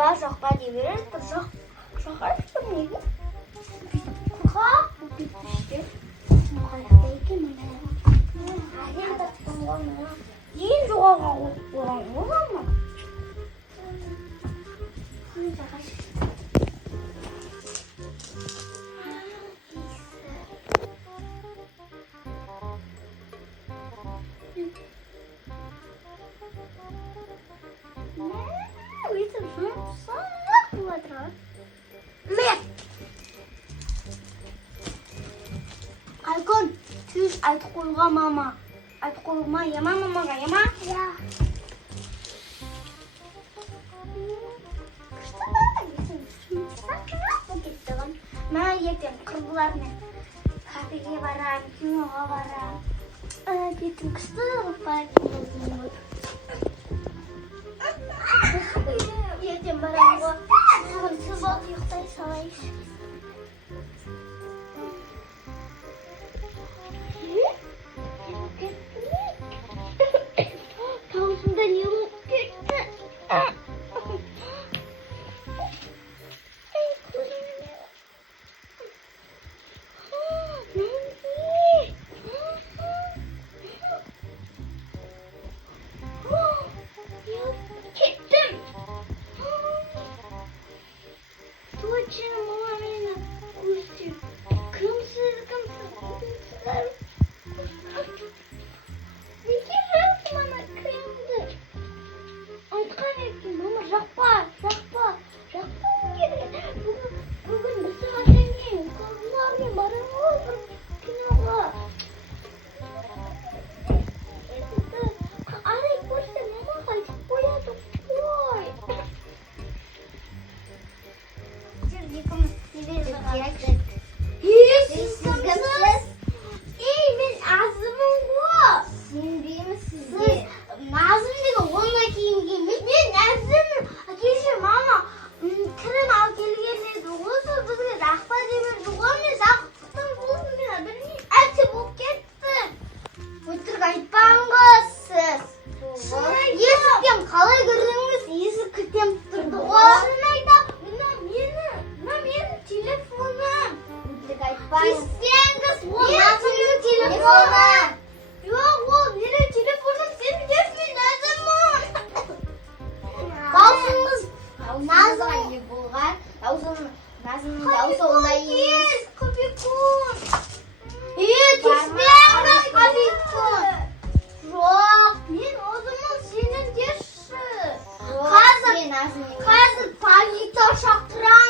жоқ па дей береді, бір жоқ айтып неге? Құрғақ бүйтіп іште. Қайақта екен мына. Әдем таттым ғой мына. Ең жоғалған оған оған ма? Өйтіп жұмсақ болып отырады. Айкон, түш айтып қойға мама. Айтып қойға ема мамаға, ема? Иә. Күшті бәрі, ертең жұмсақ болып кетті ғой. Мә ертең құрбылармен кафеге барам, киноға барам. Ертең күшті болып барам. Ертең барам ғой. Бүгін суббота ұйықтай салайыншы. Таусында не болып кетті? Кеттім. Точно мама мені көрсе. Кімсіз? Неге жақсы мама кімді? Айтқан екен, мама жақпа керек. Бүгін бір сағаттан кейін құрбылармен барамын ғой бір киноға. Арай көрсе мамаға айтып қояды ғой. Екеуміз телевизорға айтып. Сіз кімсіз? Мен Азымын ғой. Сенбеймісіз? Сіз Назым деген онда киінген. Мен Назыммын. Әкеші мама кірім ал келген еді ғой. Сол бізге жақпа демеді ғой. Мен жақпықтың болдым. Мен білмеймін. Әлсе болып кетті. Өтірік айтпаңыз сіз. Есіктен қалай кірдіңіз? Есік кілттен тұрды ғой. Шын айтам. Мына менің телефоным. Өтірік айтпаңыз. Тиіспеңіз. Ол Назымның телефоны. Жоқ, ол менің телефоным. Сен білесің, Назыммын. Даусыңыз Назымға не болған? Назымның даусы ондай емес. Копикун. Тиіспеңіз, Копикун. Жоқ, мен өзімнің сенен деші. Қазір полиция шақырамыз.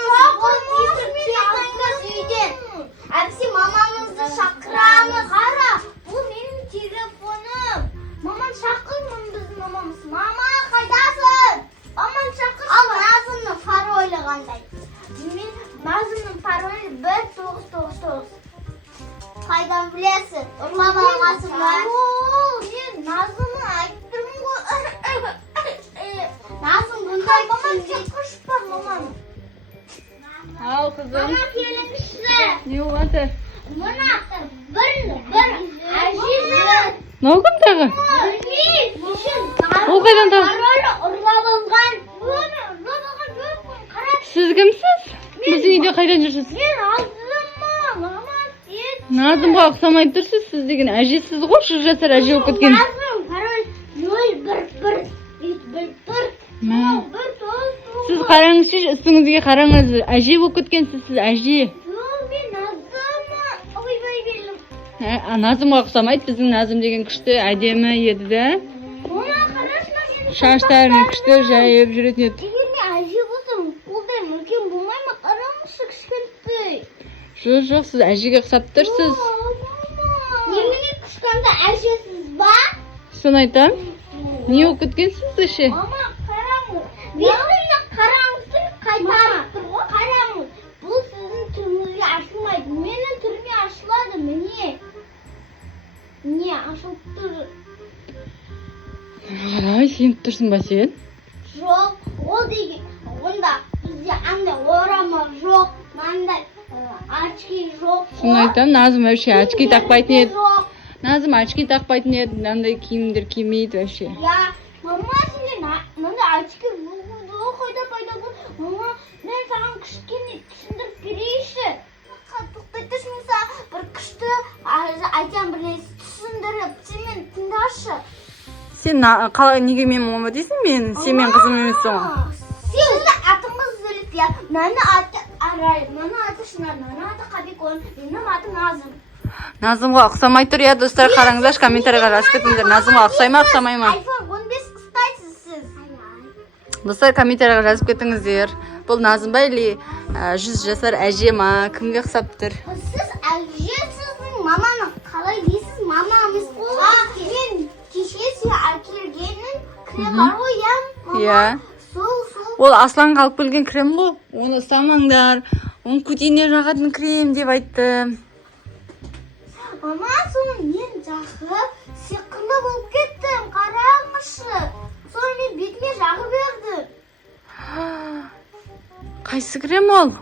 Әпсе мамамызды шақырамыз. Қара, бұл менің телефоным. Маман шақырмын біздің мамамыз. Мама, қайдасың? Маман шақыр. Ал Назымның паролі қандай? Мен Назымның паролі 1999. Қайдан білесің? Ұрлап алғансың ба? Мен Назымның айттым ғой. Назым бұндай шақыршы бар маманың. Ал қызым. Мама келіңізші. Не болады? Мына бір әжесі. Мынау кім тағы? Ол қайдан тағы? Паролі ұрлап алған. Ұрлап алған жоқпын. Қарап. Сіз кімсіз? Біздің үйде қайдан жүрсіз? Мен Назыммын. Мама сен. Назымға ұқсамай тұрсыз. Сіз деген әжесіз ғой, 10 жасар әже болып кеткен. Назым пароль 011. Сіз қараңызшы, үстіңізге қараңыз. Әже болып кеткенсіз, сіз әже. Жоқ, мен Назыммын. Ойбай белім. Назымға ұқсамайды. Біздің Назым деген күшті, әдемі еді де. Мама қарашы мен. Шаштарын күшті жайып жүретін еді. Егер мен әже болсам, қолдай мүмкін болмай ма? Қараңызшы кішкентай. Жоқ, сіз әжеге ұқсап тұрсыз. Немене кішкентай әжесіз ба? Соны айтам. Не болып кеткенсіз ше? Мама қараңыз. Менің қараңызды қайтарып тұр ғой. Қараңыз. Бұл сіздің түріңізге ашылмайды. Менің түріме ашылады. Міне ашылып тұр. Қарай, сеніп тұрсың ба сен? Жоқ, ол деген. Онда бізде андай орамал жоқ. Мандай очки жоқ. Соны айтам, Назым вообще очки тақпайтын еді. Жоқ. Назым очки тақпайтын еді, мынандай киімдер кимейді вообще. Я, мама сенде мынандай очки қайда пайда болды? Мама, мен саған кішкене түсіндіріп берейінші. Тоқтай тұршы, мен саған бір күшті айтам бір нәрсе түсіндіріп, сен мені тыңдашы. Сен неге мен мама дейсің? Сен менің қызым емессің ғой. Сенің атыңыз Зөлит, я. Менің аты Арай, менің аты Шынар, менің аты Қабикон, менің атым Назым. Назымға ұқсамай тұр, я достар, қараңыздаршы, комментарийға жазып кетіңдер. Назымға ұқсай ма, ұқсамай ма? iPhone 15 қыстайсыз сіз. Достар, комментарийға жазып кетіңіздер. Бұл Назым ба или 100 жасар әже ма? Кімге ұқсап тұр? Сіз әжесіздің маманы қалай дейсіз? Мама емес қой. Мен кеше сен әкелгенін крем бар ғой, иә? Иә. Сол. Ол Асланға алып келген крем ғой. Оны ұстамаңдар. Оны көтіне жағатын крем деп айтты. Мама, соны мен жағып, сиқырлы болып кеттім. Қараңызшы. Соны мен бетіме жағып бердім. Қайсы крем ол?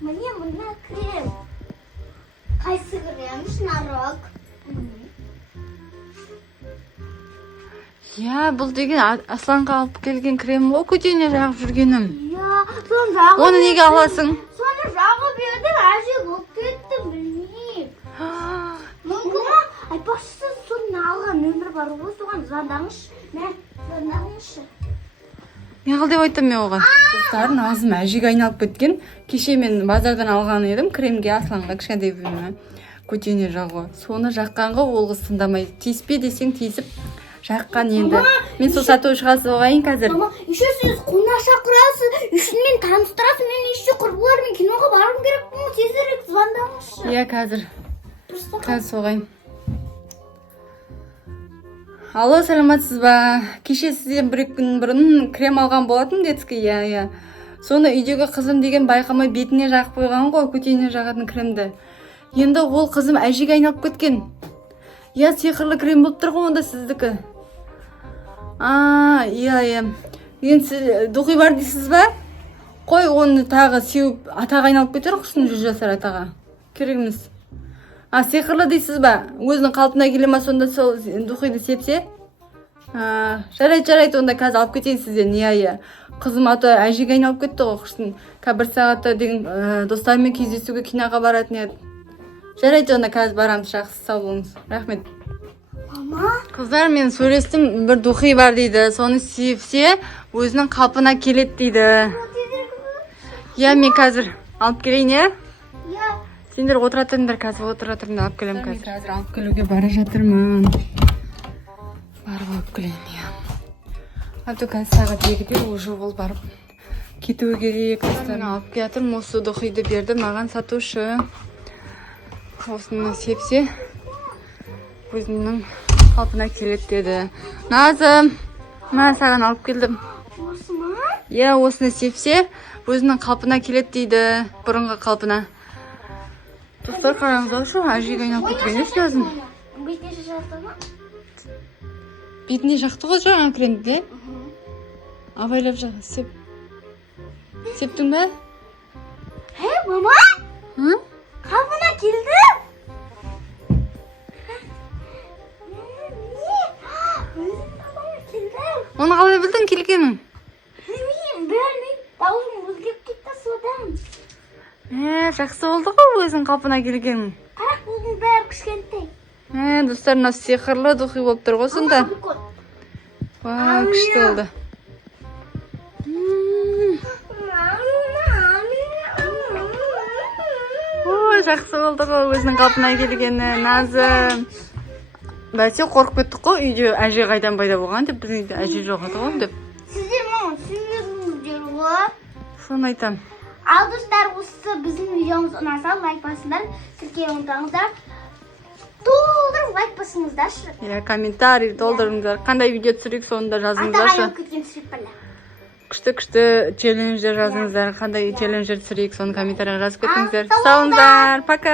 Міне мына крем. Қайсы крем? Шынарок. Иә, бұл деген Асланға алып келген крем ғой, көтіне жағып жүргенім. Иә, соны жағып. Оны неге аласың? Соны жағып бердім, әже болып кеттім, білмеймін. Мүмкін айтпақшы, соны алған нөмір бар ғой, соған звондаңызшы. Звондаңызшы. Не қыл деп айттым мен оған? Достар, Назым әжеге айналып кеткен. Кеше мен базардан алған едім кремге Асланға кішкентай бөлме көтене жағу. Соны жаққанға ол қыз тыңдамай. Тиіспе десең тиісіп жаққан енді. Мен сол сатушыға соғайын қазір. Мама, еще сіз қонақ шақырасыз, үшін мен таныстырасыз, мен еще құрбылармен киноға барғым керекпін, тезірек звондаңызшы. Иә, қазір соғайын. Алло, саламатсыз ба? Кеше сізден 1-2 күн бұрын крем алған болатын детский, иә. Соны үйдегі қызым деген байқамай бетіне жағып қойған ғой, көтене жағатын кремді. Енді ол қызым әжеге айналып кеткен. Иә, сиқырлы крем болып тұр ғой онда сіздікі. Иә. Енді сіз дұғи бар дейсіз ба? Қой, оны тағы сеуіп атаға айналып кетер құсын 100 жасар атаға. Керегіміз. Сиқырлы дейсіз ба? Өзінің қалпына келе ма сонда сол дұғиды сепсе? Жарайды, онда қазір алып кетейін сізден, иә. Қызым аты әжеге айналып кетті ғой, құсын. Бір сағатта деген достарымен кездесуге киноға баратын еді. Жарайды, онда қазір барамыз, жақсы сау болыңыз. Рахмет. Мама? Қыздар, мен сөйлестім, бір дұғи бар дейді. Соны сепсе, өзінің қалпына келеді дейді. Иә, мен қазір алып келейін, иә? Иә. Сендер отыратыңдар, қазір отыратыңдар, алып келем қазір. Мен қазір алып келуге бара жатырмын. Барып алып келейін, иә. Аты қазір сағат 2-де уже ол барып кетуі керек. Мен алып келатырмын, осы дұғиды берді маған сатушы. Осыны сепсе, өзімнің қалпына келеді деді. Назым, мен саған алып келдім. Осы ма? Иә, осыны сепсе, өзінің қалпына келеді дейді, бұрынғы қалпына. Достар, қараңыздаршы, әжеге айналып кеткен емес Назым. Бетіне жақты ма? Бетіне жақты ғой жаңа кремді. Абайлап жағы, септің ба? Мама? Қалпына келді? Оны қалай білдің келгенің? Білмеймін, дауысым өзгеріп кетті содан. Жақсы болды ғой өзің қалпына келгенің. Қарақ болдың бәрі кішкентай. Достар, мына сиқырлы дұғи болып тұр ғой сонда. Күшті болды. Жақсы болды ғой өзінің қалпына келгені. Назым. Бәсе қорқып кеттік қой, үйде әже қайдан пайда болған деп, біздің үйде әже жоқ еді ғой деп. Сіздер маған түсінбедіңіздер ғой. Соны айтам. Ал достар, осы біздің видеомыз ұнаса лайк басыңдар, тіркеуді ұмытпаңыздар. Толтырып лайк басыңыздаршы. Иә, комментарий толтырыңыздар. Қандай видео түсірейік, соны да жазыңыздаршы. Атаға кеткен түсіріп бәлі. Күшті челлендждер жазыңыздар. Қандай челлендждер түсірейік, соны комментарийға жазып кетіңіздер. Сау болыңыздар. Пока.